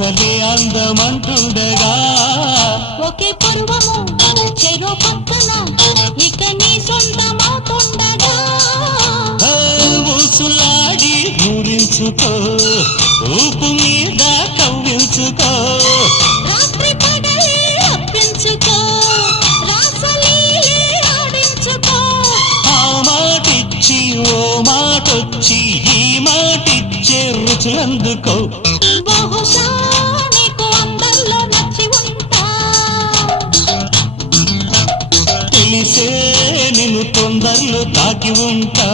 అసలే అందమంటుండగా ఒకే పరువము చెరో పక్కన ఇక నీ సొంతమవుతుండగా ఊసులాడి ఊరించుకో ఊపు మీద కవ్వించుకో రాత్రి పగలే అప్పించుకో రాసలీలే ఆడించుకో ఆ మాటిచ్చి ఓ మాటొచ్చి ఈ మాటిచ్చే రుచులందుకో బహుశా నీకు అందరిలో నచ్చి ఉంటా తెలిసే నిన్ను తొందరలో తాకి ఉంటా